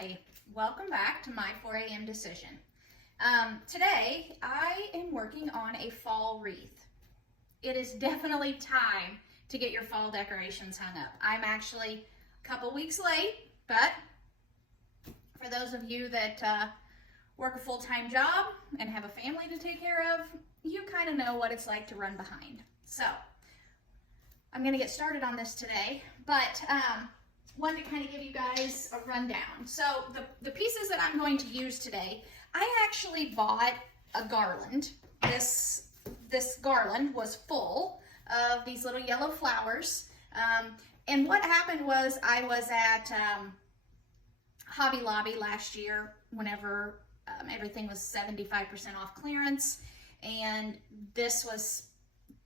Hi, welcome back to my 4 a.m. decision. Today I am working on a fall wreath. It is definitely time to get your fall decorations hung up. I'm actually a couple weeks late, but for those of you that work a full-time job and have a family to take care of, you kind of know what it's like to run behind. So I'm going to get started on this today, but wanted to kind of give you guys a rundown. So the pieces that I'm going to use today, I actually bought a garland. This garland was full of these little yellow flowers. And what happened was I was at Hobby Lobby last year whenever everything was 75% off clearance, and this was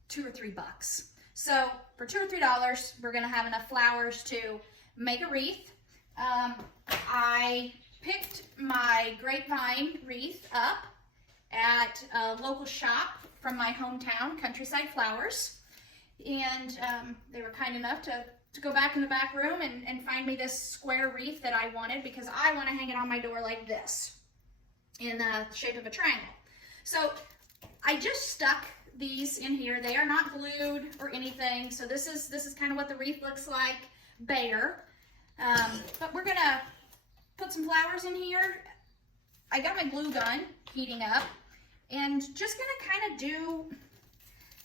$2 or $3. So for $2 or $3, we're gonna have enough flowers to make a wreath. I picked my grapevine wreath up at a local shop from my hometown, Countryside Flowers, and they were kind enough to go back in the back room and find me this square wreath that I wanted, because I want to hang it on my door like this in the shape of a triangle. So I just stuck these in here. They are not glued or anything, so this is kind of what the wreath looks like bare. But we're gonna put some flowers in here. I got my glue gun heating up and just gonna kind of do,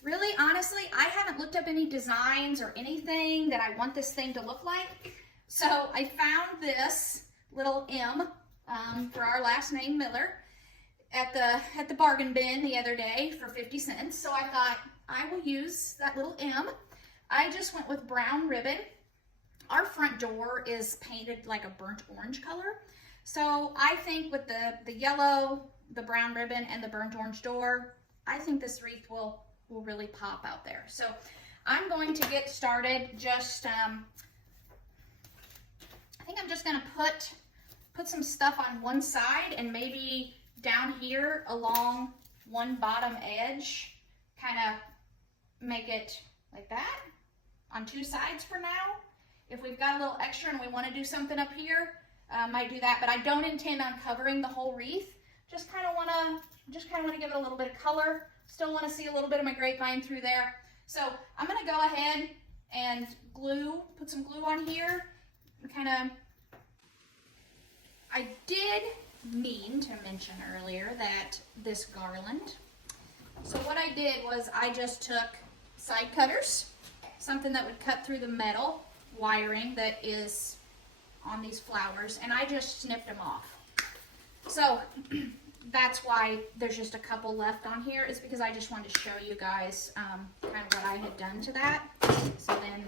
really honestly, I haven't looked up any designs or anything that I want this thing to look like. So I found this little M for our last name Miller at the bargain bin the other day for 50 cents. So I thought I will use that little M. I just went with brown ribbon. Our front door is painted like a burnt orange color. So I think with the yellow, the brown ribbon, and the burnt orange door, I think this wreath will really pop out there. So I'm going to get started. Just, I think I'm just gonna put some stuff on one side and maybe down here along one bottom edge, kind of make it like that on two sides for now. If we've got a little extra and we want to do something up here, might do that, but I don't intend on covering the whole wreath. Just kind of want to give it a little bit of color. Still want to see a little bit of my grapevine through there. So I'm going to go ahead and put some glue on here. I did mean to mention earlier that this garland. So what I did was I just took side cutters, something that would cut through the metal wiring that is on these flowers, and I just snipped them off. So that's why there's just a couple left on here, is because I just wanted to show you guys kind of what I had done to that. So then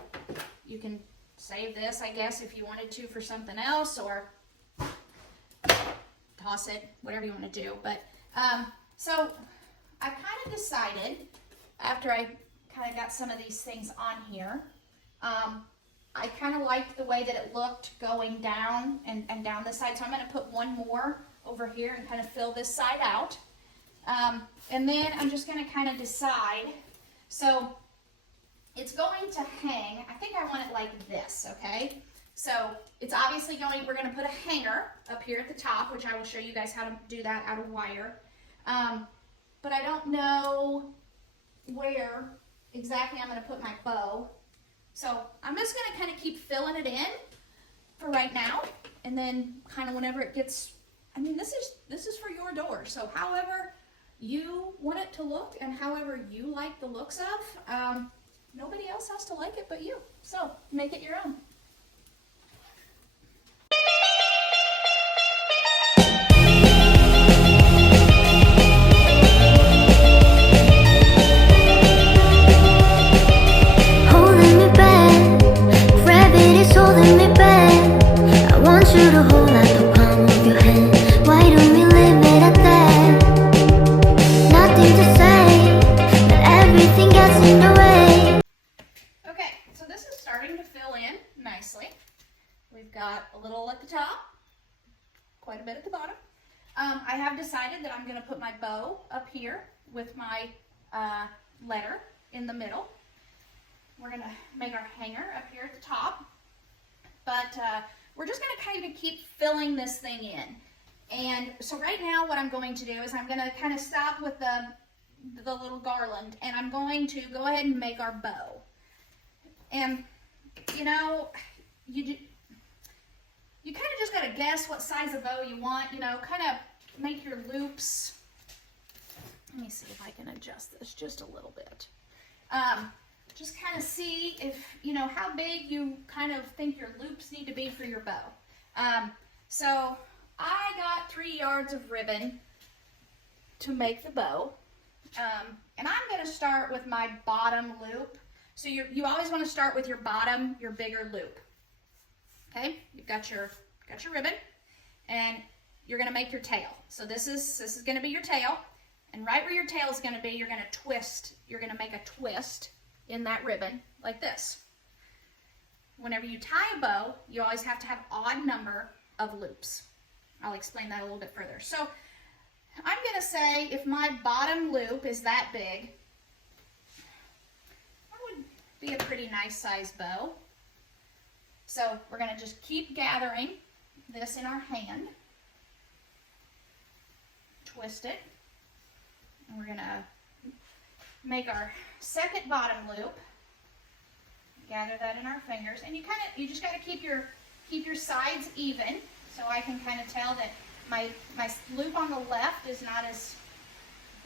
you can save this, I guess, if you wanted to for something else, or toss it, whatever you want to do. But so I kind of decided, after I kind of got some of these things on here, I kind of liked the way that it looked going down and down this side. So I'm going to put one more over here and kind of fill this side out. And then I'm just going to kind of decide. So it's going to hang, I think I want it like this, okay? So it's obviously we're going to put a hanger up here at the top, which I will show you guys how to do that out of wire. But I don't know where exactly I'm going to put my bow. So I'm just going to kind of keep filling it in for right now, and then kind of whenever it gets, I mean, this is for your door, so however you want it to look and however you like the looks of, nobody else has to like it but you, so make it your own. We've got a little at the top, quite a bit at the bottom. I have decided that I'm going to put my bow up here with my letter in the middle. We're going to make our hanger up here at the top. But we're just gonna kind of keep filling this thing in. And so right now what I'm going to do is I'm gonna kind of stop with the little garland, and I'm going to go ahead and make our bow. And you know, you kind of just gotta guess what size of bow you want, you know, kind of make your loops. Let me see if I can adjust this just a little bit. Just kind of see if, you know, how big you kind of think your loops need to be for your bow. So I got 3 yards of ribbon to make the bow. And I'm going to start with my bottom loop. So you always want to start with your bottom, your bigger loop. Okay, you've got your ribbon, and you're going to make your tail. So this is going to be your tail, and right where your tail is going to be, you're going to twist. You're going to make a twist in that ribbon like this. Whenever you tie a bow, you always have to have odd number of loops. I'll explain that a little bit further. So I'm going to say if my bottom loop is that big, that would be a pretty nice size bow. So we're going to just keep gathering this in our hand, twist it, and we're going to make our second bottom loop, gather that in our fingers, and you just got to keep your sides even, so I can kind of tell that my loop on the left is not as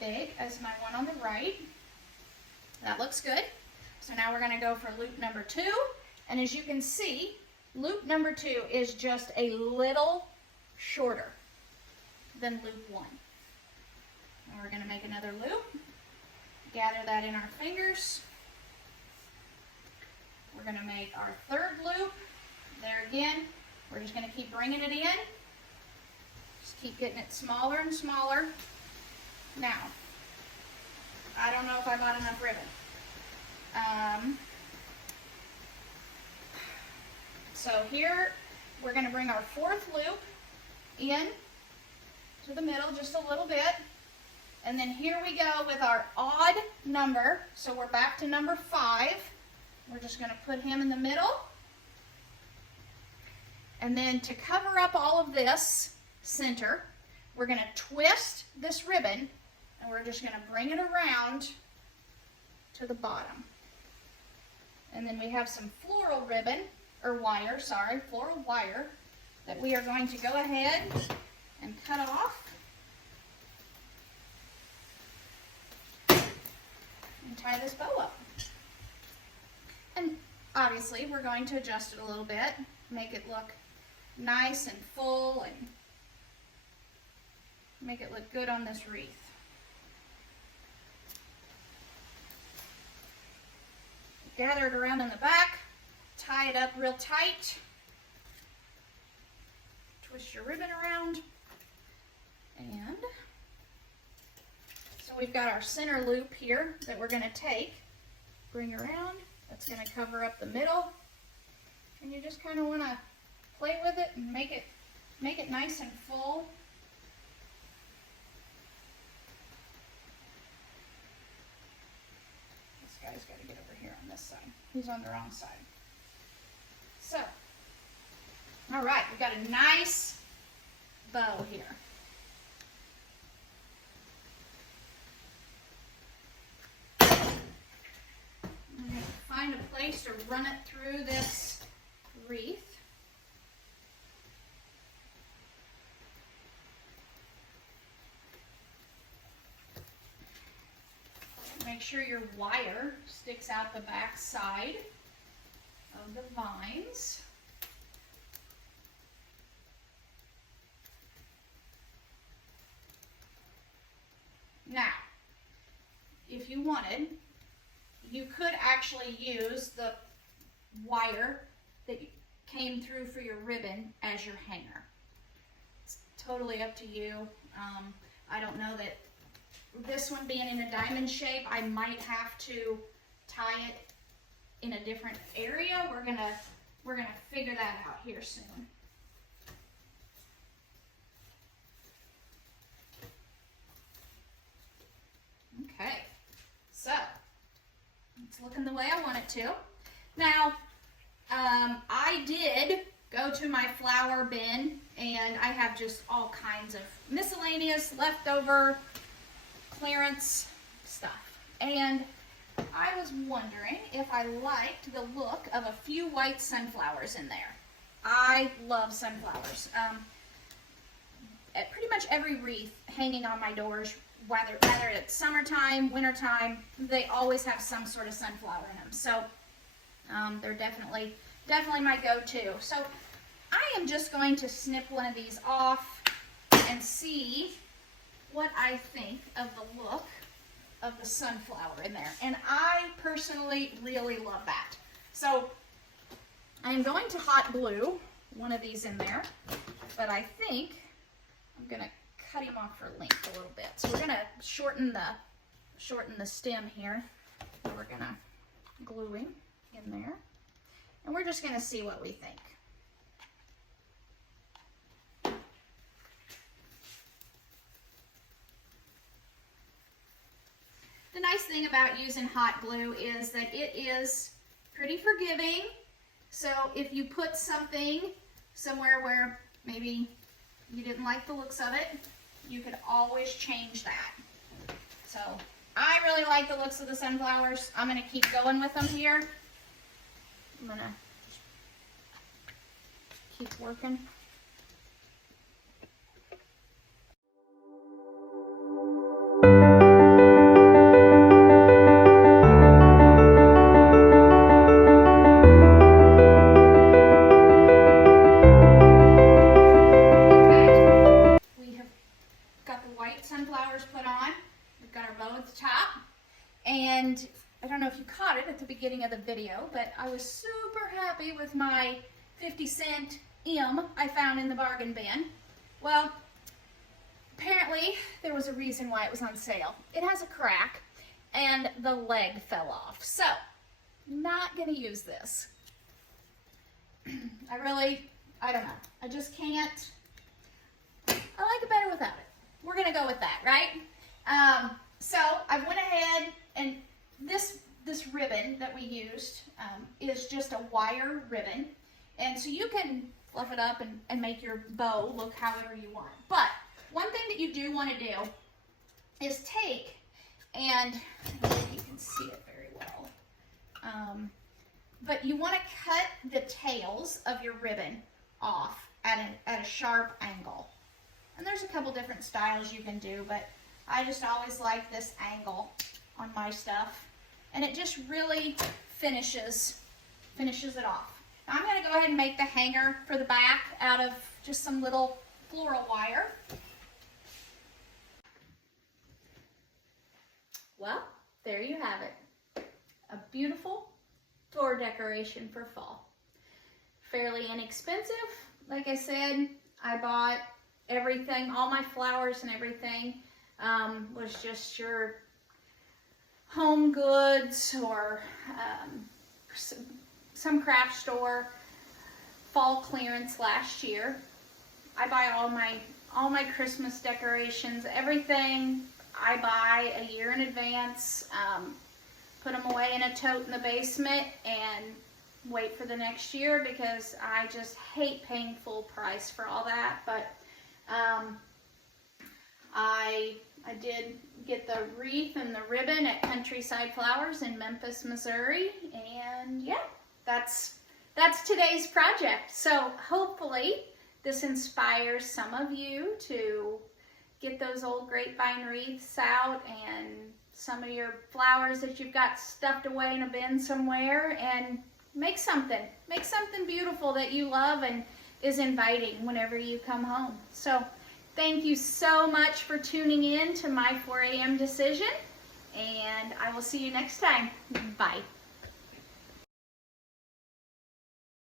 big as my one on the right. That looks good. So now we're going to go for loop number 2. And as you can see, loop number 2 is just a little shorter than loop 1. And we're going to make another loop. Gather that in our fingers. We're going to make our third loop. There again, we're just going to keep bringing it in. Just keep getting it smaller and smaller. Now, I don't know if I bought enough ribbon. So here, we're going to bring our fourth loop in to the middle just a little bit. And then here we go with our odd number. So we're back to number 5. We're just going to put him in the middle. And then to cover up all of this center, we're going to twist this ribbon, and we're just going to bring it around to the bottom. And then we have some floral ribbon, or wire, sorry, floral wire, that we are going to go ahead and cut off. And tie this bow up. And obviously we're going to adjust it a little bit, make it look nice and full, and make it look good on this wreath. Gather it around in the back, tie it up real tight, twist your ribbon around, and so we've got our center loop here that we're going to take, bring around. That's going to cover up the middle, and you just kind of want to play with it and make it nice and full. This guy's got to get over here on this side. He's on the wrong side. So, all right, we've got a nice bow here. I'm going to find a place to run it through this wreath. Make sure your wire sticks out the back side of the vines. Now, if you wanted, you could actually use the wire that came through for your ribbon as your hanger. It's totally up to you. I don't know that this one being in a diamond shape, I might have to tie it in a different area. We're gonna figure that out here soon. Okay, so it's looking the way I want it to. Now, I did go to my flower bin, and I have just all kinds of miscellaneous, leftover, clearance stuff. And I was wondering if I liked the look of a few white sunflowers in there. I love sunflowers. At pretty much every wreath hanging on my doors, whether it's summertime, wintertime, they always have some sort of sunflower in them. So they're definitely my go-to. So I am just going to snip one of these off and see what I think of the look of the sunflower in there. And I personally really love that. So I'm going to hot glue one of these in there, but I think I'm gonna cut him off for length a little bit. So we're gonna shorten the stem here. And we're gonna glue him in there, and we're just gonna see what we think. The nice thing about using hot glue is that it is pretty forgiving. So if you put something somewhere where maybe you didn't like the looks of it, you could always change that. So I really like the looks of the sunflowers. I'm going to keep going with them here. I'm going to keep working. And I don't know if you caught it at the beginning of the video, but I was super happy with my 50-cent M I found in the bargain bin. Well, apparently there was a reason why it was on sale. It has a crack and the leg fell off. So, not gonna use this. I don't know. I just can't. I like it better without it. We're gonna go with that, right? So I went ahead, and this ribbon that we used is just a wire ribbon. And so you can fluff it up and make your bow look however you want. But one thing that you do want to do is take, and I don't know if you can see it very well, but you want to cut the tails of your ribbon off at a sharp angle. And there's a couple different styles you can do, but I just always like this angle on my stuff, and it just really finishes it off. Now I'm going to go ahead and make the hanger for the back out of just some little floral wire. Well, there you have it. A beautiful door decoration for fall. Fairly inexpensive. Like I said, I bought everything, all my flowers and everything was just your Home Goods or some craft store fall clearance last year. I buy all my Christmas decorations, everything I buy a year in advance, put them away in a tote in the basement and wait for the next year because I just hate paying full price for all that. But I did get the wreath and the ribbon at Countryside Flowers in Memphis, Missouri, and yeah, that's today's project. So hopefully this inspires some of you to get those old grapevine wreaths out and some of your flowers that you've got stuffed away in a bin somewhere, and make something beautiful that you love and is inviting whenever you come home. So thank you so much for tuning in to my 4 a.m. decision, and I will see you next time. Bye.